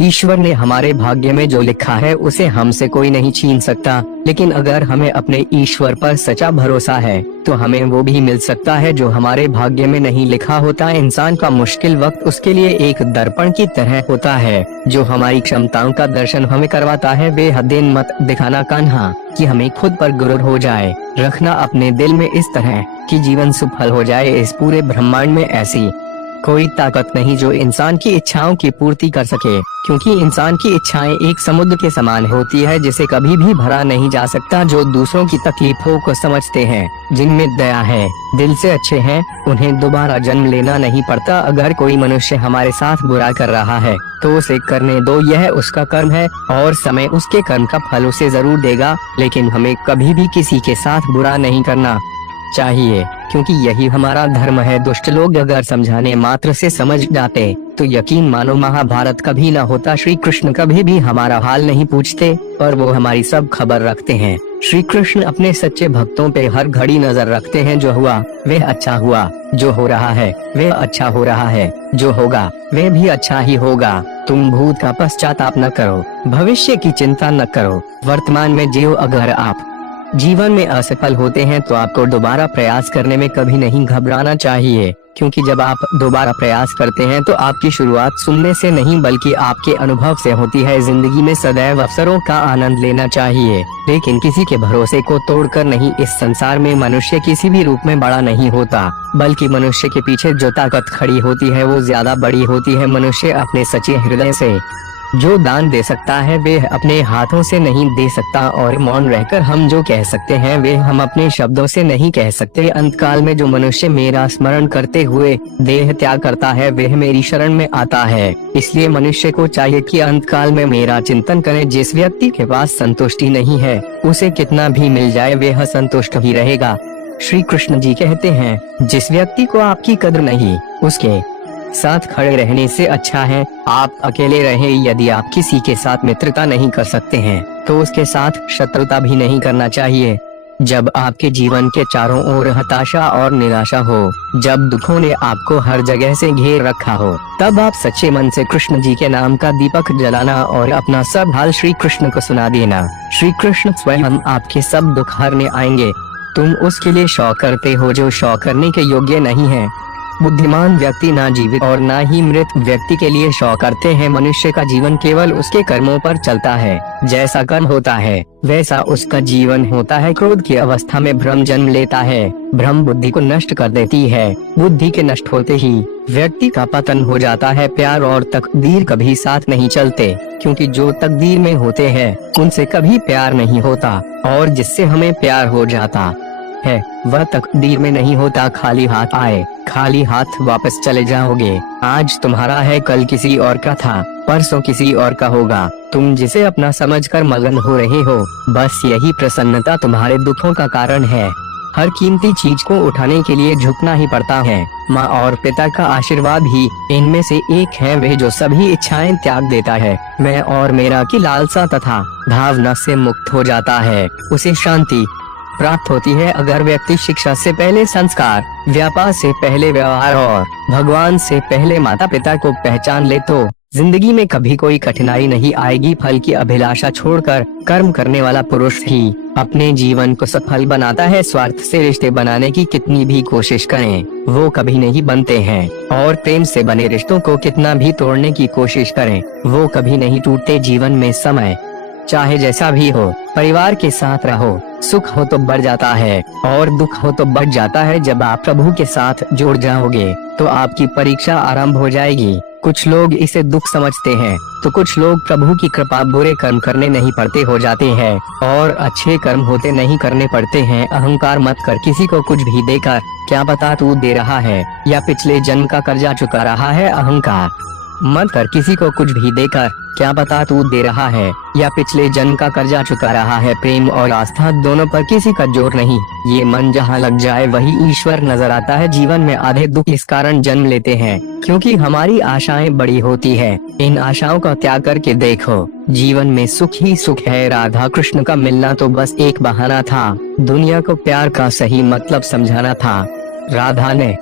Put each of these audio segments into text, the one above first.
ईश्वर ने हमारे भाग्य में जो लिखा है उसे हमसे कोई नहीं छीन सकता, लेकिन अगर हमें अपने ईश्वर पर सच्चा भरोसा है तो हमें वो भी मिल सकता है जो हमारे भाग्य में नहीं लिखा होता। इंसान का मुश्किल वक्त उसके लिए एक दर्पण की तरह होता है जो हमारी क्षमताओं का दर्शन हमें करवाता है। बेहद मत दिखाना कान्हा कि हमें खुद पर गुरूर हो जाए, रखना अपने दिल में इस तरह कि जीवन सफल हो जाए। इस पूरे ब्रह्मांड में ऐसी कोई ताकत नहीं जो इंसान की इच्छाओं की पूर्ति कर सके, क्योंकि इंसान की इच्छाएं एक समुद्र के समान होती है जिसे कभी भी भरा नहीं जा सकता। जो दूसरों की तकलीफों को समझते हैं, जिनमें दया है, दिल से अच्छे हैं, उन्हें दोबारा जन्म लेना नहीं पड़ता। अगर कोई मनुष्य हमारे साथ बुरा कर रहा है तो उसे करने दो, यह उसका कर्म है और समय उसके कर्म का फल उसे जरूर देगा। लेकिन हमें कभी भी किसी के साथ बुरा नहीं करना चाहिए, क्योंकि यही हमारा धर्म है। दुष्ट लोग अगर समझाने मात्र से समझ जाते तो यकीन मानो महाभारत कभी न होता। श्री कृष्ण कभी भी हमारा हाल नहीं पूछते और वो हमारी सब खबर रखते हैं। श्री कृष्ण अपने सच्चे भक्तों पे हर घड़ी नजर रखते हैं। जो हुआ वह अच्छा हुआ, जो हो रहा है वह अच्छा हो रहा है, जो होगा वह भी अच्छा ही होगा। तुम भूत का पश्चाताप न करो, भविष्य की चिंता न करो, वर्तमान में जियो। अगर आप जीवन में असफल होते हैं तो आपको दोबारा प्रयास करने में कभी नहीं घबराना चाहिए, क्योंकि जब आप दोबारा प्रयास करते हैं तो आपकी शुरुआत सुनने से नहीं बल्कि आपके अनुभव से होती है। जिंदगी में सदैव अवसरों का आनंद लेना चाहिए, लेकिन किसी के भरोसे को तोड़कर नहीं। इस संसार में मनुष्य किसी भी रूप में बड़ा नहीं होता, बल्कि मनुष्य के पीछे जो ताकत खड़ी होती है वो ज्यादा बड़ी होती है। मनुष्य अपने सच्चे हृदय से जो दान दे सकता है वे अपने हाथों से नहीं दे सकता, और मौन रहकर हम जो कह सकते हैं वे हम अपने शब्दों से नहीं कह सकते। अंतकाल में जो मनुष्य मेरा स्मरण करते हुए देह त्याग करता है वह मेरी शरण में आता है। इसलिए मनुष्य को चाहिए कि अंतकाल में मेरा चिंतन करे। जिस व्यक्ति के पास संतुष्टि नहीं है उसे कितना भी मिल जाए वह असंतुष्ट ही रहेगा। श्री कृष्ण जी कहते हैं, जिस व्यक्ति को आपकी कद्र नहीं उसके साथ खड़े रहने से अच्छा है आप अकेले रहें। यदि आप किसी के साथ मित्रता नहीं कर सकते हैं तो उसके साथ शत्रुता भी नहीं करना चाहिए। जब आपके जीवन के चारों ओर हताशा और निराशा हो, जब दुखों ने आपको हर जगह से घेर रखा हो, तब आप सच्चे मन से कृष्ण जी के नाम का दीपक जलाना और अपना सब हाल श्री कृष्ण को सुना देना। श्री कृष्ण स्वयं आपके सब दुख हरने आएंगे। तुम उसके लिए शौक करते हो जो शौक करने के योग्य नहीं है। बुद्धिमान व्यक्ति ना जीवित और ना ही मृत व्यक्ति के लिए शौक करते हैं। मनुष्य का जीवन केवल उसके कर्मों पर चलता है। जैसा कर्म होता है वैसा उसका जीवन होता है। क्रोध की अवस्था में भ्रम जन्म लेता है। भ्रम बुद्धि को नष्ट कर देती है। बुद्धि के नष्ट होते ही व्यक्ति का पतन हो जाता है। प्यार और तकदीर कभी साथ नहीं चलते, क्योंकि जो तकदीर में होते हैं उनसे कभी प्यार नहीं होता, और जिससे हमें प्यार हो जाता है वह तकदीर में नहीं होता। खाली हाथ आए खाली हाथ वापस चले जाओगे। आज तुम्हारा है कल किसी और का था, परसों किसी और का होगा। तुम जिसे अपना समझकर मगन हो रहे हो, बस यही प्रसन्नता तुम्हारे दुखों का कारण है। हर कीमती चीज को उठाने के लिए झुकना ही पड़ता है। माँ और पिता का आशीर्वाद ही इनमें से एक है, वह जो सभी इच्छाएं त्याग देता है, मैं और मेरा की लालसा तथा भावना से मुक्त हो जाता है, उसे शांति प्राप्त होती है। अगर व्यक्ति शिक्षा से पहले संस्कार, व्यापार से पहले व्यवहार और भगवान से पहले माता पिता को पहचान ले तो जिंदगी में कभी कोई कठिनाई नहीं आएगी। फल की अभिलाषा छोड़कर कर्म करने वाला पुरुष ही अपने जीवन को सफल बनाता है। स्वार्थ से रिश्ते बनाने की कितनी भी कोशिश करें वो कभी नहीं बनते हैं, और प्रेम से बने रिश्तों को कितना भी तोड़ने की कोशिश करें वो कभी नहीं टूटते। जीवन में समय चाहे जैसा भी हो, परिवार के साथ रहो। सुख हो तो बढ़ जाता है और दुख हो तो बढ़ जाता है। जब आप प्रभु के साथ जुड़ जाओगे तो आपकी परीक्षा आरंभ हो जाएगी। कुछ लोग इसे दुख समझते हैं तो कुछ लोग प्रभु की कृपा बुरे कर्म करने नहीं पड़ते हो जाते हैं और अच्छे कर्म होते नहीं करने पड़ते हैं। अहंकार मत कर किसी को कुछ भी देकर, क्या पता तू दे रहा है या पिछले जन्म का कर्जा चुका रहा है। अहंकार मत कर किसी को कुछ भी देकर, क्या पता तू दे रहा है या पिछले जन्म का कर्जा चुका रहा है। प्रेम और आस्था दोनों पर किसी का जोर नहीं, ये मन जहाँ लग जाए वही ईश्वर नजर आता है। जीवन में आधे दुख इस कारण जन्म लेते हैं क्योंकि हमारी आशाएं बड़ी होती है। इन आशाओं का त्याग करके देखो, जीवन में सुख ही सुख है। राधा कृष्ण का मिलना तो बस एक बहाना था, दुनिया को प्यार का सही मतलब समझाना था। राधा ने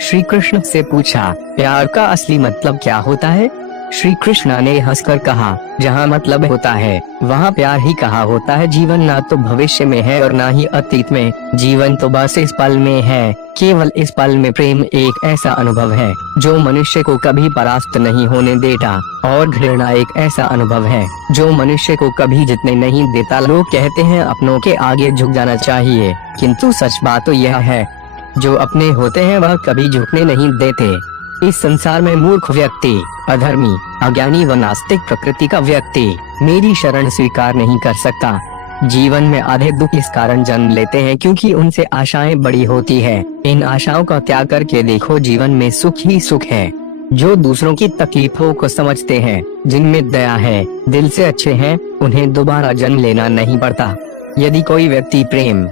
श्री कृष्ण से पूछा, प्यार का असली मतलब क्या होता है? श्री कृष्ण ने हंसकर कहा, जहाँ मतलब होता है वहाँ प्यार ही कहा होता है। जीवन ना तो भविष्य में है और ना ही अतीत में, जीवन तो बस इस पल में है। केवल इस पल में प्रेम एक ऐसा अनुभव है जो मनुष्य को कभी परास्त नहीं होने देता, और घृणा एक ऐसा अनुभव है जो मनुष्य को कभी जीतने नहीं देता। लोग कहते हैं अपनों के आगे झुक जाना चाहिए, किंतु सच बात तो यह है, जो अपने होते हैं वह कभी झुकने नहीं देते। इस संसार में मूर्ख व्यक्ति, अधर्मी, अज्ञानी व नास्तिक प्रकृति का व्यक्ति मेरी शरण स्वीकार नहीं कर सकता। जीवन में आधे दुख इस कारण जन्म लेते हैं क्योंकि उनसे आशाएं बड़ी होती है। इन आशाओं का त्याग करके देखो, जीवन में सुख ही सुख है। जो दूसरों की तकलीफों को समझते हैं, जिनमें दया है, दिल से अच्छे हैं, उन्हें दोबारा जन्म लेना नहीं पड़ता। यदि कोई व्यक्ति प्रेम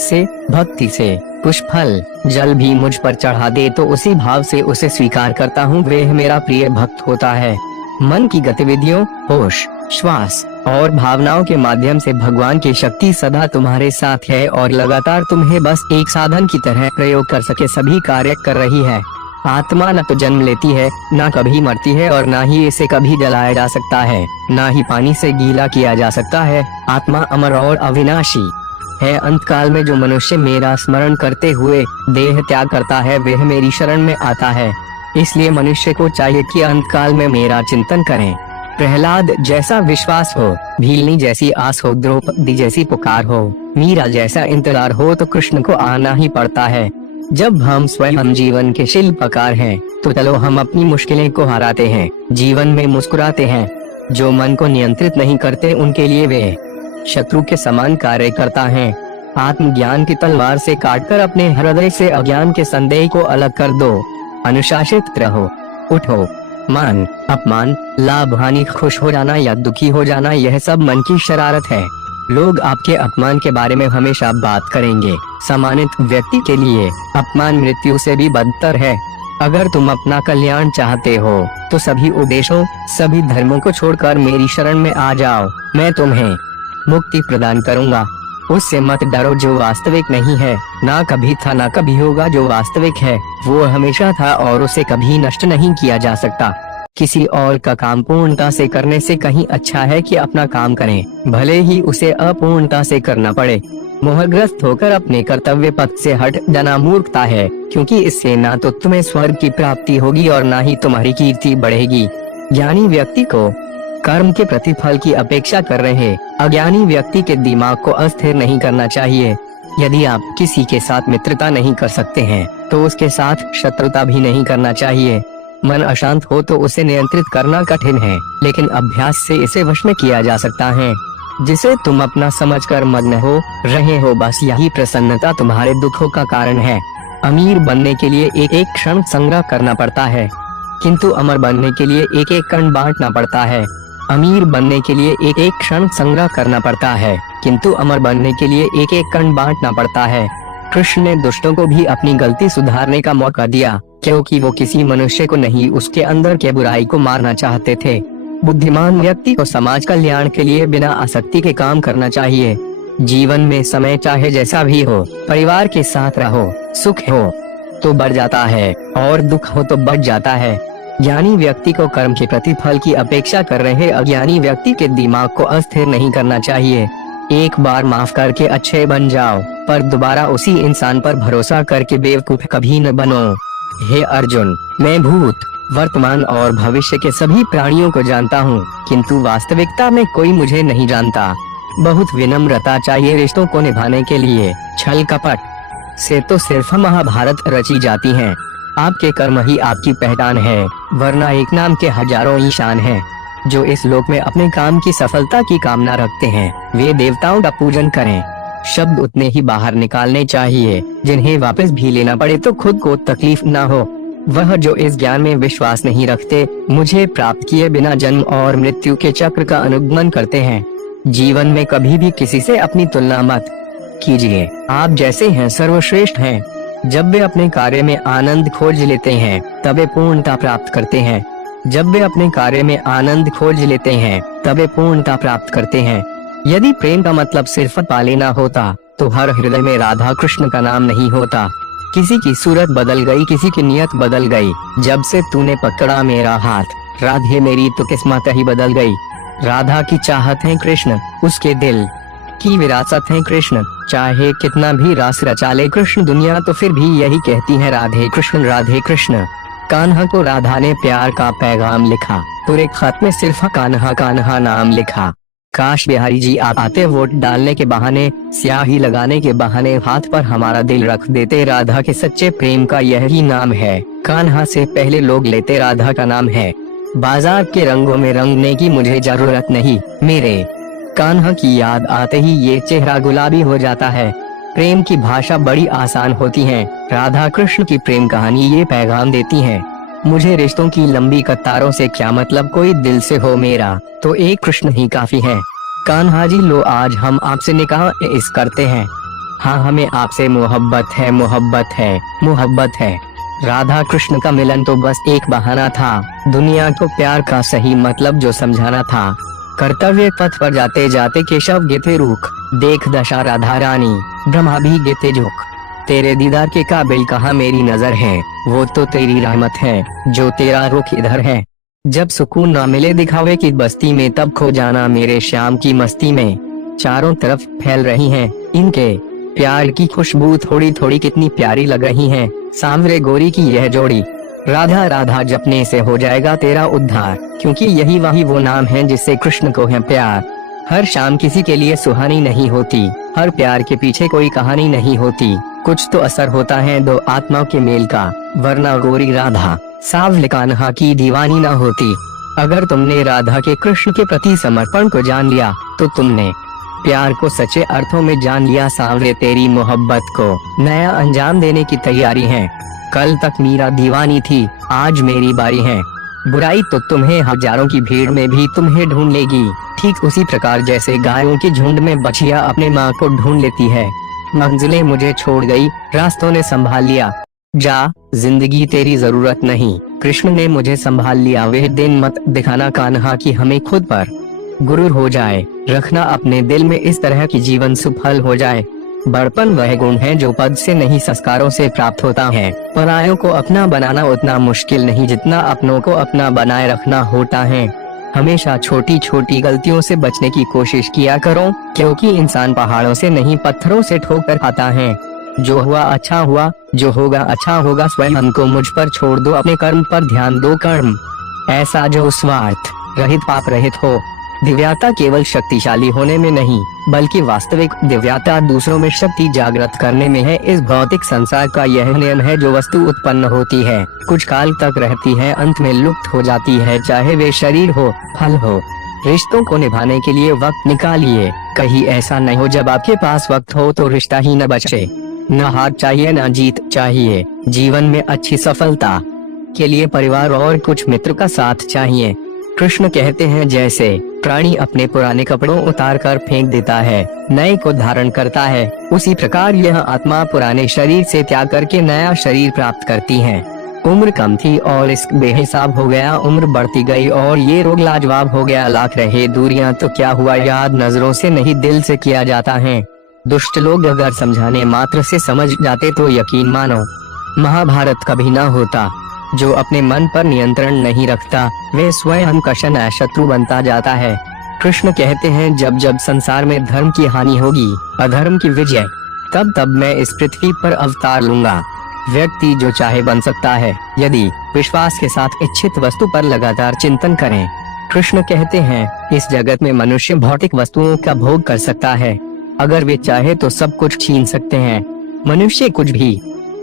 से, भक्ति से कुछ फल जल भी मुझ पर चढ़ा दे तो उसी भाव से उसे स्वीकार करता हूँ, वह मेरा प्रिय भक्त होता है। मन की गतिविधियों, होश, श्वास और भावनाओं के माध्यम से भगवान की शक्ति सदा तुम्हारे साथ है और लगातार तुम्हें बस एक साधन की तरह प्रयोग कर सके सभी कार्य कर रही है। आत्मा न तो जन्म लेती है, न कभी मरती है और न ही इसे कभी जलाया जा सकता है, न ही पानी से गीला किया जा सकता है। आत्मा अमर और अविनाशी है। अंतकाल में जो मनुष्य मेरा स्मरण करते हुए देह त्याग करता है वह मेरी शरण में आता है। इसलिए मनुष्य को चाहिए कि अंतकाल में मेरा चिंतन करें। प्रहलाद जैसा विश्वास हो, भीलनी जैसी आस हो, द्रौपदी जैसी पुकार हो, मीरा जैसा इंतजार हो तो कृष्ण को आना ही पड़ता है। जब हम स्वयं जीवन के शिल्पकार हैं तो चलो हम अपनी मुश्किलें को हराते हैं, जीवन में मुस्कुराते हैं। जो मन को नियंत्रित नहीं करते उनके लिए वे शत्रु के समान कार्य करता है। आत्मज्ञान की तलवार से काटकर अपने हृदय से अज्ञान के संदेह को अलग कर दो। अनुशासित रहो, उठो, मान अपमान, लाभ हानि, खुश हो जाना या दुखी हो जाना, यह सब मन की शरारत है। लोग आपके अपमान के बारे में हमेशा बात करेंगे। सम्मानित व्यक्ति के लिए अपमान मृत्यु से भी बदतर है। अगर तुम अपना कल्याण चाहते हो तो सभी उद्देश्यों, सभी धर्मों को छोड़कर मेरी शरण में आ जाओ। मैं तुम्हें मुक्ति प्रदान करूंगा। उससे मत डरो जो वास्तविक नहीं है, ना कभी था ना कभी होगा। जो वास्तविक है वो हमेशा था और उसे कभी नष्ट नहीं किया जा सकता। किसी और का काम पूर्णता से करने से कहीं अच्छा है कि अपना काम करें, भले ही उसे अपूर्णता से करना पड़े। मोहग्रस्त होकर अपने कर्तव्य पथ से हट जाना मूर्खता है, क्योंकि इससे ना तो तुम्हें स्वर्ग की प्राप्ति होगी और ना ही तुम्हारी कीर्ति बढ़ेगी। ज्ञानी व्यक्ति को कर्म के प्रतिफल की अपेक्षा कर रहे अज्ञानी व्यक्ति के दिमाग को अस्थिर नहीं करना चाहिए। यदि आप किसी के साथ मित्रता नहीं कर सकते हैं तो उसके साथ शत्रुता भी नहीं करना चाहिए। मन अशांत हो तो उसे नियंत्रित करना कठिन है, लेकिन अभ्यास से इसे वश में किया जा सकता है। जिसे तुम अपना समझकर मग्न हो रहे हो, बस यही प्रसन्नता तुम्हारे दुखों का कारण है। अमीर बनने के लिए एक एक क्षण संग्रह करना पड़ता है, किंतु अमर बनने के लिए एक एक कण बांटना पड़ता है। अमीर बनने के लिए एक एक क्षण संग्रह करना पड़ता है, किंतु अमर बनने के लिए एक एक कण बांटना पड़ता है। कृष्ण ने दुष्टों को भी अपनी गलती सुधारने का मौका दिया, क्योंकि वो किसी मनुष्य को नहीं, उसके अंदर के बुराई को मारना चाहते थे। बुद्धिमान व्यक्ति को समाज कल्याण के लिए बिना आसक्ति के काम करना चाहिए। जीवन में समय चाहे जैसा भी हो, परिवार के साथ रहो। सुख हो तो बढ़ जाता है और दुख हो तो बढ़ जाता है। ज्ञानी व्यक्ति को कर्म के प्रतिफल की अपेक्षा कर रहे अज्ञानी व्यक्ति के दिमाग को अस्थिर नहीं करना चाहिए। एक बार माफ करके अच्छे बन जाओ, पर दोबारा उसी इंसान पर भरोसा करके बेवकूफ कभी न बनो। हे अर्जुन, मैं भूत, वर्तमान और भविष्य के सभी प्राणियों को जानता हूँ, किंतु वास्तविकता में कोई मुझे नहीं जानता। बहुत विनम्रता चाहिए रिश्तों को निभाने के लिए। छल कपट से तो सिर्फ महाभारत रची जाती है। आपके कर्म ही आपकी पहचान है, वरना एक नाम के हजारों ईशान हैं। जो इस लोक में अपने काम की सफलता की कामना रखते हैं वे देवताओं का पूजन करें। शब्द उतने ही बाहर निकालने चाहिए जिन्हें वापस भी लेना पड़े तो खुद को तकलीफ न हो। वह जो इस ज्ञान में विश्वास नहीं रखते, मुझे प्राप्त किए बिना जन्म और मृत्यु के चक्र का अनुगमन करते हैं। जीवन में कभी भी किसी से अपनी तुलना मत कीजिए। आप जैसे हैं सर्वश्रेष्ठ हैं। जब वे अपने कार्य में आनंद खोज लेते हैं तब वे पूर्णता प्राप्त करते हैं। जब वे अपने कार्य में आनंद खोज लेते हैं तब वे पूर्णता प्राप्त करते हैं। यदि प्रेम का मतलब सिर्फ पा लेना होता तो हर हृदय में राधा कृष्ण का नाम नहीं होता। किसी की सूरत बदल गई, किसी की नियत बदल गई। जब से तूने पकड़ा मेरा हाथ, राधे मेरी तो किस्मत ही बदल गई। राधा की चाहत है कृष्ण, उसके दिल की विरासत है कृष्ण, चाहे कितना भी रास रचा ले कृष्ण दुनिया तो फिर भी यही कहती है राधे कृष्ण राधे कृष्ण। कान्हा को राधा ने प्यार का पैगाम लिखा, पूरे खत में सिर्फ कान्हा कान्हा नाम लिखा। काश बिहारी जी आप आते, वोट डालने के बहाने, स्याही लगाने के बहाने हाथ पर हमारा दिल रख देते। राधा के सच्चे प्रेम का यही नाम है, कान्हा से पहले लोग लेते राधा का नाम है। बाजार के रंगों में रंगने की मुझे जरूरत नहीं, मेरे कान्हा की याद आते ही ये चेहरा गुलाबी हो जाता है। प्रेम की भाषा बड़ी आसान होती है, राधा कृष्ण की प्रेम कहानी ये पैगाम देती है। मुझे रिश्तों की लंबी कतारों से क्या मतलब, कोई दिल से हो मेरा तो एक कृष्ण ही काफी है। कान्हा जी लो आज हम आपसे निकाह इस करते हैं। हाँ हमें आपसे मोहब्बत है मोहब्बत है मोहब्बत है। राधा कृष्ण का मिलन तो बस एक बहाना था, दुनिया को प्यार का सही मतलब जो समझाना था। कर्तव्य पथ पर जाते जाते केशव गिते रूख, देख दशा राधा रानी, ब्रह्मा भी गिते झुक। तेरे दीदार के काबिल कहाँ मेरी नजर है, वो तो तेरी रहमत है जो तेरा रुख इधर है। जब सुकून ना मिले दिखावे की बस्ती में तब खो जाना मेरे श्याम की मस्ती में। चारों तरफ फैल रही है इनके प्यार की खुशबू, थोड़ी थोड़ी कितनी प्यारी लग रही है सांवरे गोरी की यह जोड़ी। राधा राधा जपने से हो जाएगा तेरा उद्धार, क्योंकि यही वही वो नाम है जिससे कृष्ण को है प्यार। हर शाम किसी के लिए सुहानी नहीं होती, हर प्यार के पीछे कोई कहानी नहीं होती, कुछ तो असर होता है दो आत्माओं के मेल का, वरना गोरी राधा सावले कान्हा की दीवानी ना होती। अगर तुमने राधा के कृष्ण के प्रति समर्पण को जान लिया तो तुमने प्यार को सच्चे अर्थों में जान लिया। सांवरे तेरी मोहब्बत को नया अंजाम देने की तैयारी है। कल तक मीरा दीवानी थी, आज मेरी बारी है। बुराई तो तुम्हें हजारों की भीड़ में भी तुम्हें ढूंढ लेगी, ठीक उसी प्रकार जैसे गायों के झुंड में बछिया अपने माँ को ढूंढ लेती है। मंजिलें मुझे छोड़ गई, रास्तों ने संभाल लिया, जा जिंदगी तेरी जरूरत नहीं, कृष्ण ने मुझे संभाल लिया। वह दिन मत दिखाना कान्हा की हमें खुद पर गुरूर हो जाए, रखना अपने दिल में इस तरह की जीवन सफल हो जाए। बड़पन वह गुण है जो पद से नहीं संस्कारों से प्राप्त होता है। परायों को अपना बनाना उतना मुश्किल नहीं जितना अपनों को अपना बनाए रखना होता है। हमेशा छोटी छोटी गलतियों से बचने की कोशिश किया करो, क्योंकि इंसान पहाड़ों से नहीं पत्थरों से ठोकर खाता है। जो हुआ अच्छा हुआ, जो होगा अच्छा होगा। स्वयं को मुझ पर छोड़ दो, अपने कर्म पर ध्यान दो। कर्म ऐसा जो स्वार्थ रहित पाप रहित हो। दिव्यता केवल शक्तिशाली होने में नहीं, बल्कि वास्तविक दिव्यता दूसरों में शक्ति जागृत करने में है। इस भौतिक संसार का यह नियम है, जो वस्तु उत्पन्न होती है कुछ काल तक रहती है, अंत में लुप्त हो जाती है, चाहे वे शरीर हो फल हो। रिश्तों को निभाने के लिए वक्त निकालिए, कहीं ऐसा न हो जब आपके पास वक्त हो तो रिश्ता ही न बचे। न हार चाहिए न जीत चाहिए, जीवन में अच्छी सफलता के लिए परिवार और कुछ मित्र का साथ चाहिए। कृष्ण कहते हैं जैसे प्राणी अपने पुराने कपड़ों उतार कर फेंक देता है, नए को धारण करता है, उसी प्रकार यह आत्मा पुराने शरीर से त्याग करके नया शरीर प्राप्त करती है। उम्र कम थी और इश्क बेहिसाब हो गया, उम्र बढ़ती गई और ये रोग लाजवाब हो गया। लाख रहे दूरियां तो क्या हुआ, याद नजरों से नहीं दिल से किया जाता है। दुष्ट लोग अगर समझाने मात्र से समझ जाते तो यकीन मानो महाभारत कभी न होता। जो अपने मन पर नियंत्रण नहीं रखता वे स्वयं कशन शत्रु बनता जाता है। कृष्ण कहते हैं जब जब संसार में धर्म की हानि होगी, अधर्म की विजय, तब तब मैं इस पृथ्वी पर अवतार लूंगा। व्यक्ति जो चाहे बन सकता है, यदि विश्वास के साथ इच्छित वस्तु पर लगातार चिंतन करें। कृष्ण कहते हैं इस जगत में मनुष्य भौतिक वस्तुओं का भोग कर सकता है, अगर वे चाहे तो सब कुछ छीन सकते हैं। मनुष्य कुछ भी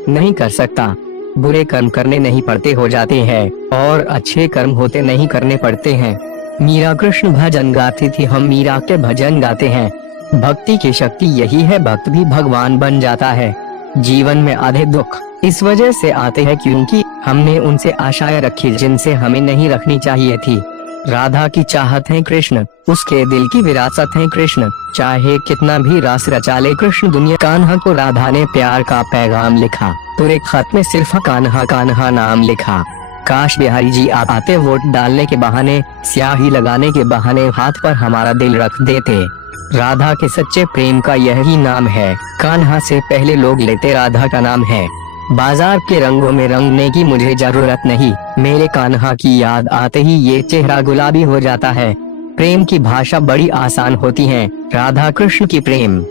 नहीं कर सकता। बुरे कर्म करने नहीं पड़ते हो जाते हैं और अच्छे कर्म होते नहीं करने पड़ते हैं। मीरा कृष्ण भजन गाती थी, हम मीरा के भजन गाते हैं। भक्ति की शक्ति यही है, भक्त भी भगवान बन जाता है। जीवन में आधे दुख इस वजह से आते हैं क्योंकि हमने उनसे आशाएं रखी जिनसे हमें नहीं रखनी चाहिए थी। राधा की चाहत है कृष्ण, उसके दिल की विरासत है कृष्ण, चाहे कितना भी रास रचा ले कृष्ण दुनिया। कान्हा को राधा ने प्यार का पैगाम लिखा, पूरे खत में सिर्फ कान्हा कान्हा नाम लिखा। काश बिहारी जी आप आते, वोट डालने के बहाने, स्याही लगाने के बहाने हाथ पर हमारा दिल रख देते। राधा के सच्चे प्रेम का यही नाम है, कान्हा से पहले लोग लेते राधा का नाम है। बाजार के रंगों में रंगने की मुझे जरूरत नहीं, मेरे कान्हा की याद आते ही ये चेहरा गुलाबी हो जाता है। प्रेम की भाषा बड़ी आसान होती है। राधा कृष्ण की प्रेम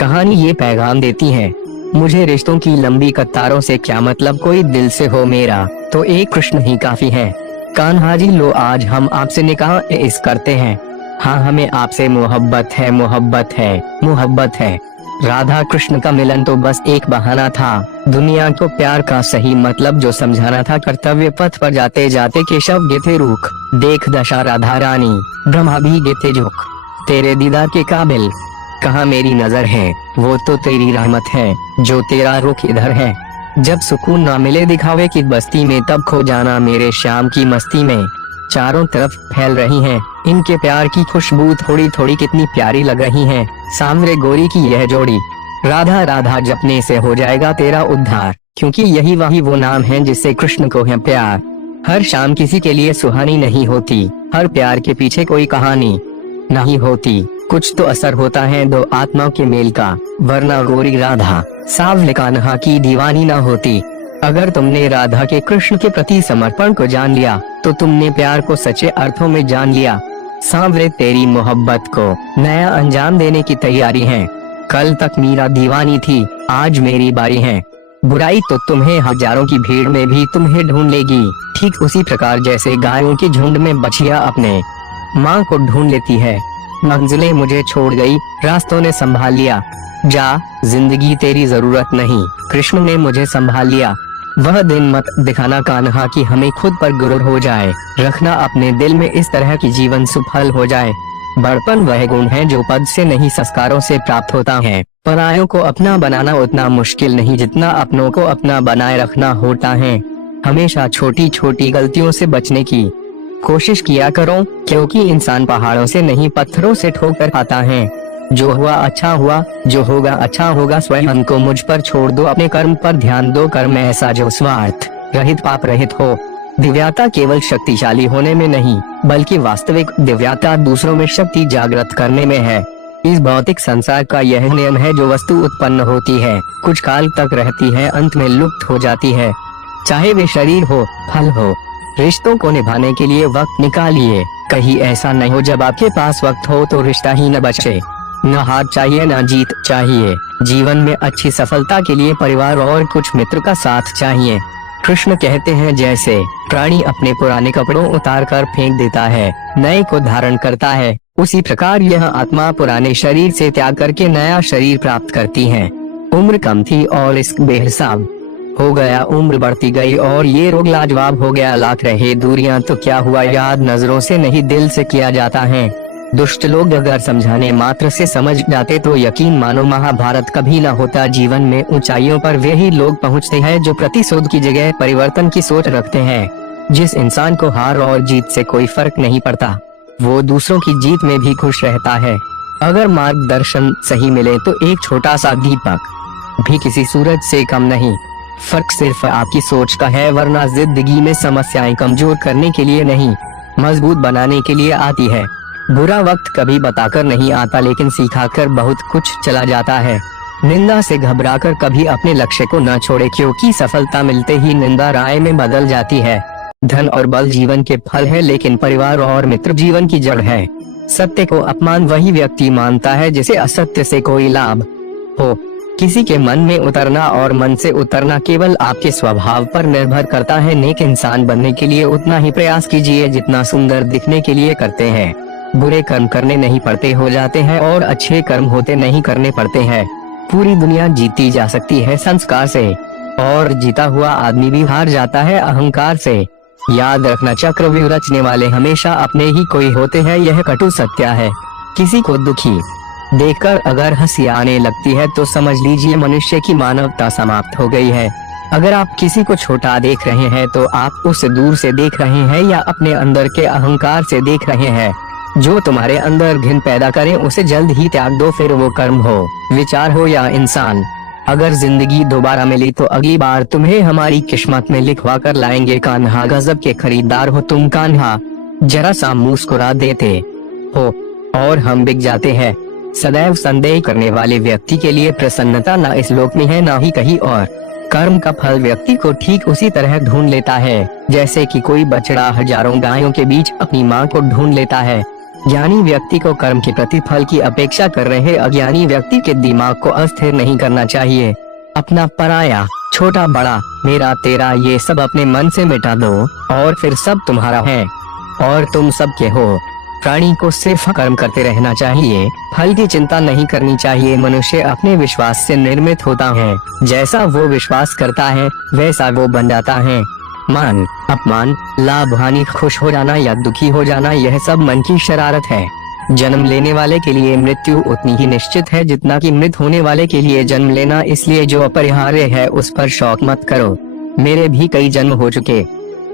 कहानी ये पैगाम देती है, मुझे रिश्तों की लंबी कतारों से क्या मतलब, कोई दिल से हो मेरा तो एक कृष्ण ही काफी है। कान्हा जी लो आज हम आपसे निकाह इस करते हैं। हाँ हमें आपसे मोहब्बत है, मोहब्बत है, मोहब्बत है। राधा कृष्ण का मिलन तो बस एक बहाना था, दुनिया को प्यार का सही मतलब जो समझाना था। कर्तव्य पथ पर जाते जाते केशव गे थे रूख, देख दशा राधा रानी, ब्रह्मा भी गे थे झुक, तेरे दीदार के काबिल कहाँ मेरी नजर है, वो तो तेरी रहमत है जो तेरा रुख इधर है। जब सुकून ना मिले दिखावे की बस्ती में, तब खो जाना मेरे श्याम की मस्ती में। चारों तरफ फैल रही है इनके प्यार की खुशबू, थोड़ी थोड़ी कितनी प्यारी लग रही है सांवरे गोरी की यह जोड़ी। राधा राधा जपने से हो जाएगा तेरा उद्धार, क्योंकि यही वही वो नाम है जिससे कृष्ण को है प्यार। हर शाम किसी के लिए सुहानी नहीं होती, हर प्यार के पीछे कोई कहानी नहीं होती, कुछ तो असर होता है दो आत्माओं के मेल का, वरना गोरी राधा सांवले कान्हा की दीवानी ना होती। अगर तुमने राधा के कृष्ण के प्रति समर्पण को जान लिया तो तुमने प्यार को सच्चे अर्थों में जान लिया। सांवरे तेरी मोहब्बत को नया अंजाम देने की तैयारी है। कल तक मीरा दीवानी थी, आज मेरी बारी है। बुराई तो तुम्हें हजारों की भीड़ में भी तुम्हें ढूंढ लेगी, ठीक उसी प्रकार जैसे गायों के झुंड में बछिया अपने माँ को ढूंढ लेती है। मंजिलें मुझे छोड़ गई, रास्तों ने संभाल लिया, जा जिंदगी तेरी जरूरत नहीं, कृष्ण ने मुझे संभाल लिया। वह दिन मत दिखाना कान्हा की हमें खुद पर गुरूर हो जाए, रखना अपने दिल में इस तरह की जीवन सफल हो जाए। बड़पन वह गुण है जो पद से नहीं संस्कारों से प्राप्त होता है। परायों को अपना बनाना उतना मुश्किल नहीं जितना अपनों को अपना बनाए रखना होता है। हमेशा छोटी छोटी गलतियों से बचने की कोशिश किया करो, क्योंकि इंसान पहाड़ों से नहीं पत्थरों से ठोकर खाता है। जो हुआ अच्छा हुआ, जो होगा अच्छा होगा। स्वयं को मुझ पर छोड़ दो, अपने कर्म पर ध्यान दो, कर्म ऐसा जो स्वार्थ रहित पाप रहित हो। दिव्यता केवल शक्तिशाली होने में नहीं, बल्कि वास्तविक दिव्यता दूसरों में शक्ति जागृत करने में है। इस भौतिक संसार का यह नियम है, जो वस्तु उत्पन्न होती है कुछ काल तक रहती है, अंत में लुप्त हो जाती है। चाहे वे शरीर हो, फल हो। रिश्तों को निभाने के लिए वक्त निकालिए, कहीं ऐसा नहीं हो जब आपके पास वक्त हो तो रिश्ता ही न बचे। न हार चाहिए न जीत चाहिए, जीवन में अच्छी सफलता के लिए परिवार और कुछ मित्र का साथ चाहिए। कृष्ण कहते हैं, जैसे प्राणी अपने पुराने कपड़ों उतार कर फेंक देता है, नए को धारण करता है, उसी प्रकार यह आत्मा पुराने शरीर से त्याग करके नया शरीर प्राप्त करती है। उम्र कम थी और इश्क बेहिसाब हो गया, उम्र बढ़ती गई और ये रोग लाजवाब हो गया। लाख रहे दूरियां तो क्या हुआ, याद नजरों से नहीं दिल से किया जाता है। दुष्ट लोग अगर समझाने मात्र से समझ जाते तो यकीन मानो महाभारत कभी न होता। जीवन में ऊंचाइयों पर वे ही लोग पहुंचते हैं जो प्रतिशोध की जगह परिवर्तन की सोच रखते हैं। जिस इंसान को हार और जीत से कोई फर्क नहीं पड़ता, वो दूसरों की जीत में भी खुश रहता है। अगर मार्गदर्शन सही मिले तो एक छोटा सा दीपक भी किसी सूरज से कम नहीं। फर्क सिर्फ आपकी सोच का है, वरना जिंदगी में समस्याएं कमजोर करने के लिए नहीं, मजबूत बनाने के लिए आती है। बुरा वक्त कभी बताकर नहीं आता, लेकिन सिखाकर बहुत कुछ चला जाता है। निंदा से घबराकर कभी अपने लक्ष्य को न छोड़े, क्योंकि सफलता मिलते ही निंदा राय में बदल जाती है। धन और बल जीवन के फल है, लेकिन परिवार और मित्र जीवन की जड़ है। सत्य को अपमान वही व्यक्ति मानता है जिसे असत्य से कोई लाभ हो। किसी के मन में उतरना और मन से उतरना केवल आपके स्वभाव पर निर्भर करता है। नेक इंसान बनने के लिए उतना ही प्रयास कीजिए जितना सुंदर दिखने के लिए करते हैं। बुरे कर्म करने नहीं पड़ते हो जाते हैं, और अच्छे कर्म होते नहीं करने पड़ते हैं। पूरी दुनिया जीती जा सकती है संस्कार से, और जीता हुआ आदमी भी हार जाता है अहंकार से। याद रखना, चक्रव्यूह रचने वाले हमेशा अपने ही कोई होते हैं, यह कटु सत्य है। किसी को दुखी देखकर अगर हंसी आने लगती है तो समझ लीजिए मनुष्य की मानवता समाप्त हो गई है। अगर आप किसी को छोटा देख रहे हैं तो आप उसे दूर से देख रहे हैं या अपने अंदर के अहंकार से देख रहे हैं। जो तुम्हारे अंदर घिन पैदा करे उसे जल्द ही त्याग दो, फिर वो कर्म हो, विचार हो या इंसान। अगर जिंदगी दोबारा मिली तो अगली बार तुम्हें हमारी किस्मत में लिखवा कर लाएंगे। कान्हा गजब के खरीदार हो तुम कान्हा, जरा सा मुस्कुरा देते हो और हम बिक जाते हैं। सदैव संदेह करने वाले व्यक्ति के लिए प्रसन्नता न इस लोक में है न ही कहीं और। कर्म का फल व्यक्ति को ठीक उसी तरह ढूंढ लेता है जैसे कि कोई बछड़ा हजारों गायों के बीच अपनी मां को ढूंढ लेता है। ज्ञानी व्यक्ति को कर्म के प्रतिफल की अपेक्षा कर रहे अज्ञानी व्यक्ति के दिमाग को अस्थिर नहीं करना चाहिए। अपना पराया, छोटा बड़ा, मेरा तेरा ये सब अपने मन से मिटा दो और फिर सब तुम्हारा है और तुम सबके हो। प्राणी को सिर्फ कर्म करते रहना चाहिए, फल की चिंता नहीं करनी चाहिए। मनुष्य अपने विश्वास से निर्मित होता है, जैसा वो विश्वास करता है वैसा वो बन जाता है। मान अपमान, लाभ हानि, खुश हो जाना या दुखी हो जाना, यह सब मन की शरारत है। जन्म लेने वाले के लिए मृत्यु उतनी ही निश्चित है जितना कि मृत होने वाले के लिए जन्म लेना, इसलिए जो अपरिहार्य है उस पर शौक मत करो। मेरे भी कई जन्म हो चुके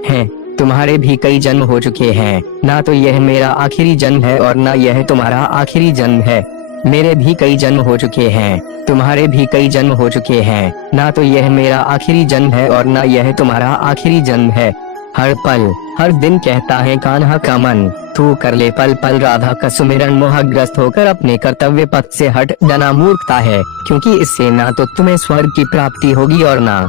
हैं, तुम्हारे भी कई जन्म हो चुके हैं, ना तो यह मेरा आखिरी जन्म है और ना यह तुम्हारा आखिरी जन्म है। मेरे भी कई जन्म हो चुके हैं, तुम्हारे भी कई जन्म हो चुके हैं, ना तो यह मेरा आखिरी जन्म है और ना यह तुम्हारा आखिरी जन्म है। हर पल हर दिन कहता है कान्हा का मन, तू कर ले पल पल राधा का सुमिरन। मोहग्रस्त होकर अपने कर्तव्य पथ से हट जाना मूर्खता है, क्योंकि इससे ना तो तुम्हें स्वर्ग की प्राप्ति होगी और ना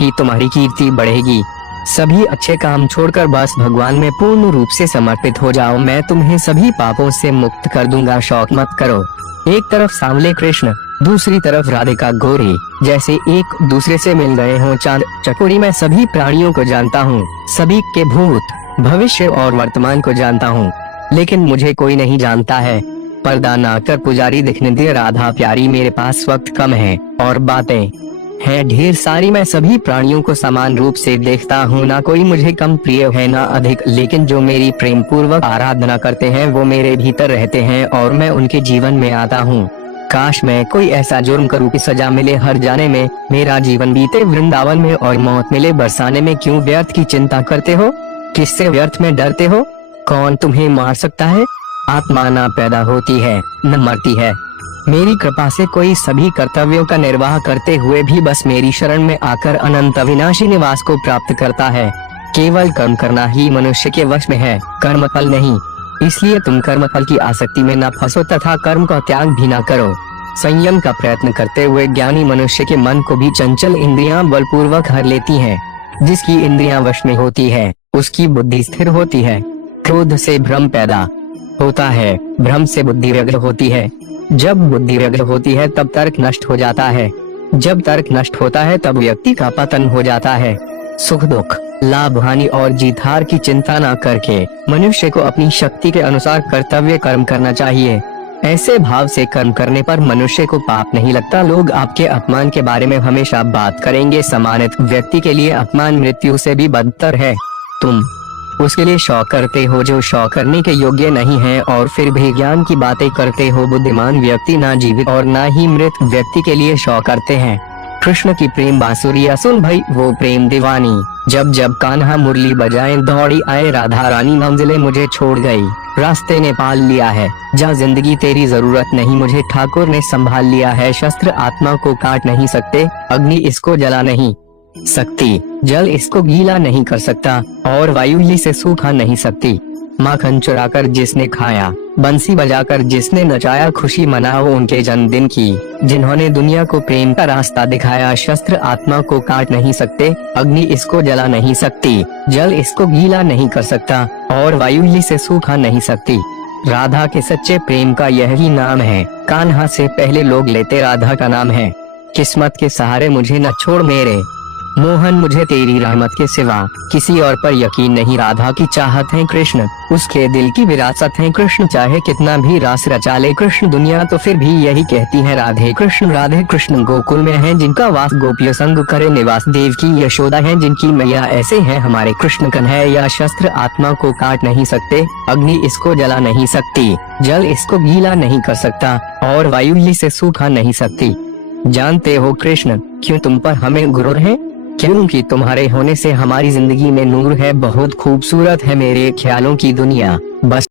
ही तुम्हारी कीर्ति बढ़ेगी। सभी अच्छे काम छोड़कर बस भगवान में पूर्ण रूप से समर्पित हो जाओ, मैं तुम्हें सभी पापों से मुक्त कर दूंगा। शौक मत करो। एक तरफ सांवले कृष्ण, दूसरी तरफ राधिका गोरी, जैसे एक दूसरे से मिल गए हों चांद चकोरी। मैं सभी प्राणियों को जानता हूँ, सभी के भूत, भविष्य और वर्तमान को जानता हूँ, लेकिन मुझे कोई नहीं जानता है। पर्दा ना कर पुजारी, दिखने दे राधा प्यारी, मेरे पास वक्त कम है और बातें हैं ढेर सारी। मैं सभी प्राणियों को समान रूप से देखता हूँ, ना कोई मुझे कम प्रिय है ना अधिक, लेकिन जो मेरी प्रेम पूर्वक आराधना करते हैं वो मेरे भीतर रहते हैं और मैं उनके जीवन में आता हूँ। काश मैं कोई ऐसा जुर्म करूँ कि सजा मिले हर जाने में, मेरा जीवन बीते वृंदावन में और मौत मिले बरसाने में। क्यों व्यर्थ की चिंता करते हो, किससे व्यर्थ में डरते हो? कौन तुम्हें मार सकता है? आत्मा ना पैदा होती है न मरती है। मेरी कृपा से कोई सभी कर्तव्यों का निर्वाह करते हुए भी बस मेरी शरण में आकर अनंत अविनाशी निवास को प्राप्त करता है। केवल कर्म करना ही मनुष्य के वश में है, कर्म फल नहीं। इसलिए तुम कर्म फल की आसक्ति में न फंसो तथा कर्म का त्याग भी न करो। संयम का प्रयत्न करते हुए ज्ञानी मनुष्य के मन को भी चंचल इंद्रियां बलपूर्वक हर लेती हैं। जिसकी इंद्रियां वश में होती है उसकी बुद्धि स्थिर होती है। क्रोध से भ्रम पैदा होता है, भ्रम से बुद्धि व्यग्र होती है। जब बुद्धि व्यग्र होती है तब तर्क नष्ट हो जाता है, जब तर्क नष्ट होता है तब व्यक्ति का पतन हो जाता है। सुख दुख, लाभ हानि और जीत हार की चिंता न करके मनुष्य को अपनी शक्ति के अनुसार कर्तव्य कर्म करना चाहिए। ऐसे भाव से कर्म करने पर मनुष्य को पाप नहीं लगता। लोग आपके अपमान के बारे में हमेशा बात करेंगे, सम्मानित व्यक्ति के लिए अपमान मृत्यु से भी बदतर है। तुम उसके लिए शौक करते हो जो शौक करने के योग्य नहीं है और फिर भी ज्ञान की बातें करते हो। बुद्धिमान व्यक्ति ना जीवित और ना ही मृत व्यक्ति के लिए शौक करते हैं। कृष्ण की प्रेम बांसुरिया सुन भाई, वो प्रेम दीवानी। जब जब कान्हा मुरली बजाए दौड़ी आए राधा रानी, मंजिले मुझे छोड़ गई, रास्ते ने पाल लिया है। जा जिंदगी तेरी जरूरत नहीं, मुझे ठाकुर ने संभाल लिया है। शस्त्र आत्मा को काट नहीं सकते, अग्नि इसको जला नहीं सकती, जल इसको गीला नहीं कर सकता और वायु इसे सूखा नहीं सकती। माखन चुराकर जिसने खाया, बंसी बजाकर जिसने नचाया, खुशी मनाओ उनके जन्मदिन की जिन्होंने दुनिया को प्रेम का रास्ता दिखाया। शस्त्र आत्मा को काट नहीं सकते, अग्नि इसको जला नहीं सकती, जल इसको गीला नहीं कर सकता और वायु इसे सूखा नहीं सकती। राधा के सच्चे प्रेम का यही नाम है। कान्हा से पहले लोग लेते राधा का नाम है। किस्मत के सहारे मुझे न छोड़ मेरे मोहन, मुझे तेरी रहमत के सिवा किसी और पर यकीन नहीं। राधा की चाहत है कृष्ण, उसके दिल की विरासत है कृष्ण। चाहे कितना भी रास रचा ले कृष्ण दुनिया, तो फिर भी यही कहती है राधे कृष्ण राधे कृष्ण। गोकुल में है जिनका वास, गोपियों संग करे निवास। देव की यशोदा है जिनकी मैया, ऐसे हैं हमारे कृष्ण कन्हैया। शस्त्र आत्मा को काट नहीं सकते, अग्नि इसको जला नहीं सकती, जल इसको गीला नहीं कर सकता और वायु इसे सूखा नहीं सकती। जानते हो कृष्ण क्यों तुम पर हमें गुरूर है? क्योंकि तुम्हारे होने से हमारी जिंदगी में नूर है। बहुत खूबसूरत है मेरे ख्यालों की दुनिया, बस